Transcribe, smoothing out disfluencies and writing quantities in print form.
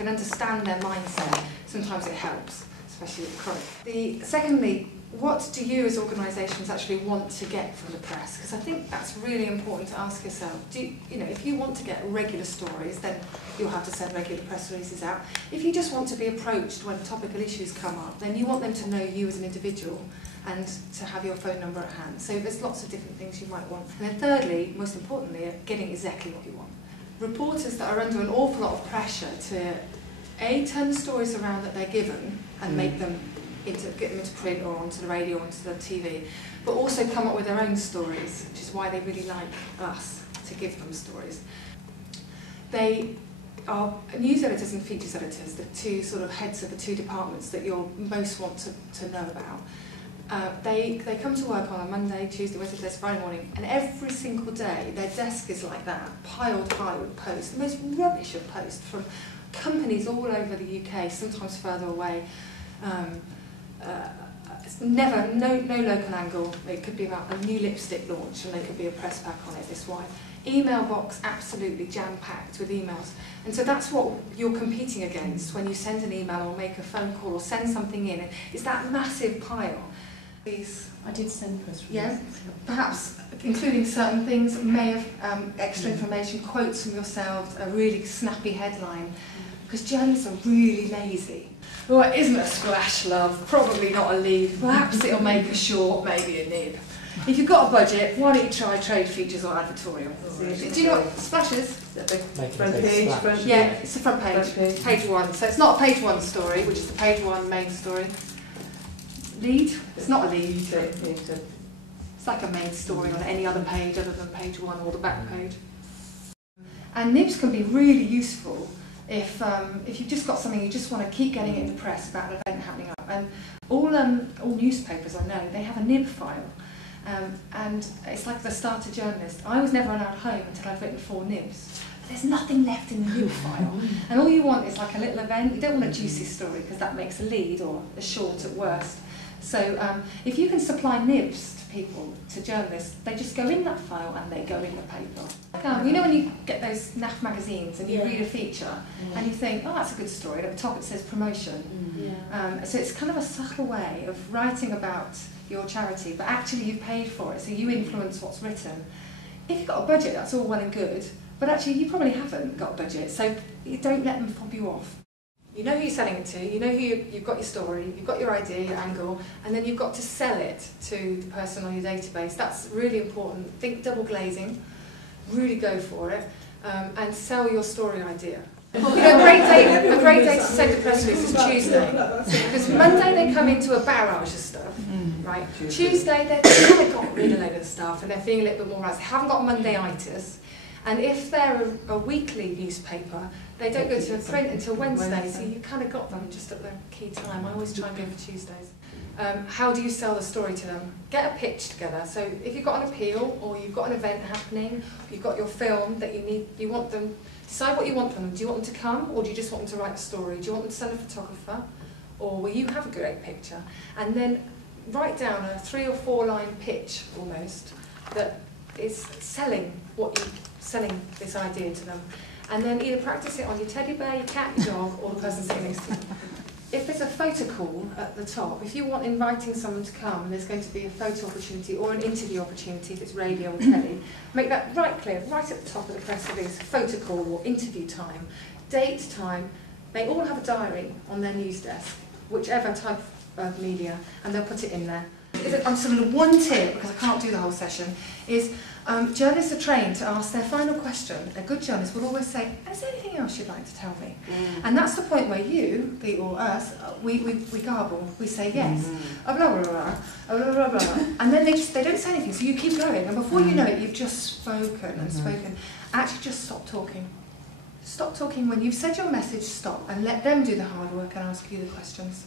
can understand their mindset, sometimes it helps, especially with chronic. Secondly, what do you as organisations actually want to get from the press? Because I think that's really important to ask yourself. If you want to get regular stories, then you'll have to send regular press releases out. If you just want to be approached when topical issues come up, then you want them to know you as an individual and to have your phone number at hand. So there's lots of different things you might want. And then thirdly, most importantly, getting exactly what you want. Reporters that are under an awful lot of pressure to turn the stories around that they're given and make them get them into print or onto the radio or onto the TV, but also come up with their own stories, which is why they really like us to give them stories. They are news editors and features editors, the two sort of heads of the two departments that you'll most want to know about. They come to work on a Monday, Tuesday, Wednesday, Thursday, Friday morning, and every single day their desk is like that, piled high with posts, the most rubbish of posts from companies all over the UK, sometimes further away. It's never, no local angle. It could be about a new lipstick launch and there could be a press pack on it this wide. Email box absolutely jam-packed with emails. And so that's what you're competing against when you send an email or make a phone call or send something in. It's that massive pile. I did send press releases. Yeah, perhaps including certain things, may have extra information, quotes from yourselves, a really snappy headline. Because journalists are really lazy. Well, it isn't a splash, love, probably not a lead, perhaps it'll make a short, maybe a nib. If you've got a budget, why don't you try trade features or advertorial? Do you know what splashes? Front page, yeah, it's the front page, page one. So it's not a page one story, which is the page one main story. Lead? It's not a lead. It's like a main story on any other page other than page one or the back page. And nibs can be really useful if you've just got something you just want to keep getting it in the press about an event happening up. And all newspapers I know, they have a nib file. And it's like the starter journalist. I was never allowed home until I'd written 4 nibs. But there's nothing left in the nib file. And all you want is like a little event. You don't want a juicy story because that makes a lead or a short at worst. So if you can supply nibs to people, to journalists, they just go in that file and they go in the paper. You know when you get those NAF magazines and you read a feature and you think, oh, that's a good story, at the top it says promotion. So it's kind of a subtle way of writing about your charity, but actually you've paid for it, so you influence what's written. If you've got a budget, that's all well and good, but actually you probably haven't got a budget, so you don't let them fob you off. You know who you're selling it to, you know who you've got your story, you've got your idea, your angle, and then you've got to sell it to the person on your database. That's really important. Think double glazing, really go for it, and sell your story idea. You know, a great day to send a press release is Tuesday, because Monday they come into a barrage of stuff, right? Tuesday they've kind of got rid of a load of stuff and they're feeling a little bit more right. They haven't got Monday-itis. And if they're a weekly newspaper, they don't go to print until Wednesday, so you kind of got them just at the key time. I always try and go for Tuesdays. How do you sell the story to them? Get a pitch together. So if you've got an appeal, or you've got an event happening, you've got your film that you want them, decide what you want from them. Do you want them to come, or do you just want them to write the story? Do you want them to send a photographer, or will you have a great picture? And then write down a 3 or 4 line pitch, almost, that is selling this idea to them. And then either practice it on your teddy bear, your cat, your dog, or the person sitting next to you. If there's a photo call at the top, if you want inviting someone to come and there's going to be a photo opportunity or an interview opportunity if it's radio or telly, make that right clear, right at the top of the press release, photo call or interview time, date, time. They all have a diary on their news desk, whichever type of media, and they'll put it in there. I'm sort of one tip, because I can't do the whole session, is journalists are trained to ask their final question. A good journalist will always say, is there anything else you'd like to tell me? And that's the point where you, or us, we garble, we say yes, blah, blah, blah, blah, blah, blah. And then they don't say anything, so you keep going, and before you know it, you've just spoken and spoken. Actually, just stop talking. Stop talking when you've said your message, stop, and let them do the hard work and ask you the questions.